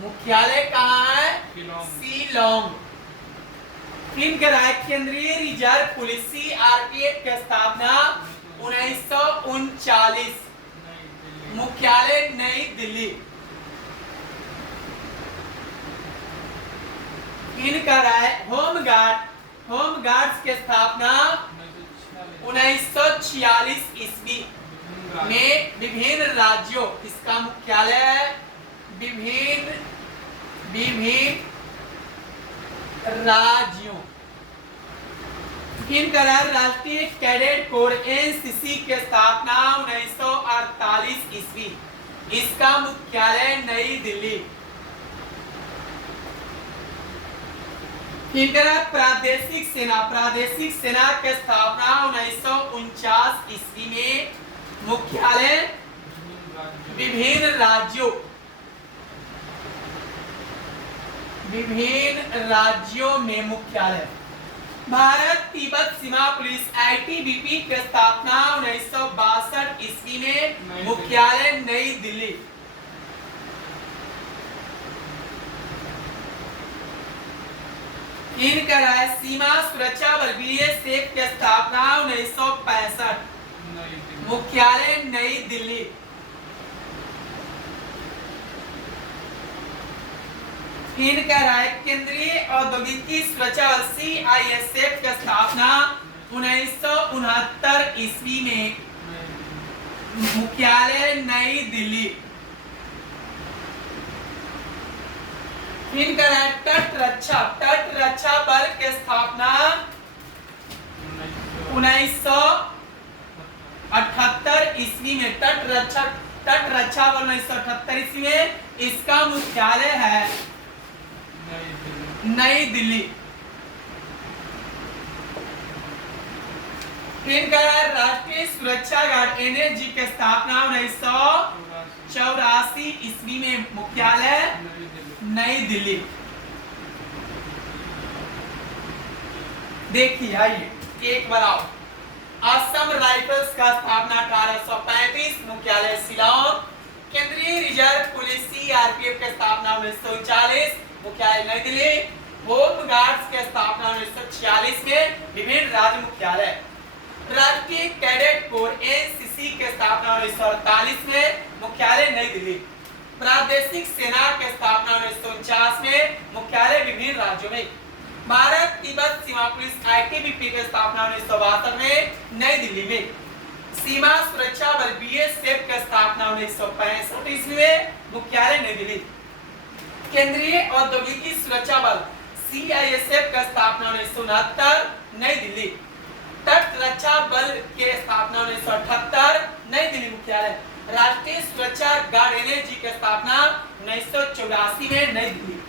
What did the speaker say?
मुख्यालय कहाँ है? शिलोंग। किन कराया केंद्रीय रिजर्व पुलिस सीआरपीएफ की स्थापना? 1939। मुख्यालय नई दिल्ली। किन कराया होमगार्ड्स की स्थापना? 1946 ईस्वी में विभिन्न राज्यों, इसका मुख्यालय है विभिन्न राज्यों। किन करार राष्ट्रीय कैडेट कोर एनसीसी की स्थापना 1948 ईस्वी, इसका मुख्यालय नई दिल्ली। किन करार प्रादेशिक सेना की स्थापना 1949 ईस्वी में, मुख्यालय विभिन्न राज्यों में मुख्यालय। भारत तिब्बत सीमा पुलिस आईटीबीपी की स्थापना 1962 ईस्वी में, मुख्यालय नई दिल्ली। किन कराया सीमा सुरक्षा बल बीएसएफ की स्थापना 1965, मुख्यालय नई दिल्ली। किन कराया केंद्रीय औद्योगिकी सुरक्षा बल सीआईएसएफ की स्थापना 1969 ईस्वी में, मुख्यालय नई दिल्ली। किन कराया तट रक्षा बल की स्थापना 1978 ईस्वी में, तट रक्षा बल 1978 ईस्वी में, इसका मुख्यालय है नई दिल्ली। किन कराया राष्ट्रीय सुरक्षा गार्ड एनएसजी की स्थापना 1984 ईस्वी में, मुख्यालय नई दिल्ली। देखिए आइए एक बनाओ। असम राइफल्स का स्थापना 1835, मुख्यालय शिलांग। केंद्रीय रिजर्व पुलिस सीआरपीएफ की स्थापना 1939, मुख्यालय नई दिल्ली। होम गार्ड्स की स्थापना 1946 में, विभिन्न राज्य मुख्यालय। राष्ट्रीय कैडेट कोर एनसीसी की स्थापना 1948 में, मुख्यालय नई दिल्ली। प्रादेशिक सेना की स्थापना 1949 में, मुख्यालय विभिन्न राज्यों में। भारत तिब्बत सीमा पुलिस आईटीबीपी की स्थापना 1962 में, नई दिल्ली में। सीमा सुरक्षा बल बीएसएफ की स्थापना 1965 ईस्वी में, मुख्यालय नई दिल्ली। केंद्रीय औद्योगिकी सुरक्षा बल सीआईएसएफ की स्थापना 1969, नई दिल्ली। तट रक्षा बल की स्थापना 1978, नई दिल्ली मुख्यालय। राष्ट्रीय सुरक्षा गार्ड एनएसजी की स्थापना 1984 में, नई दिल्ली।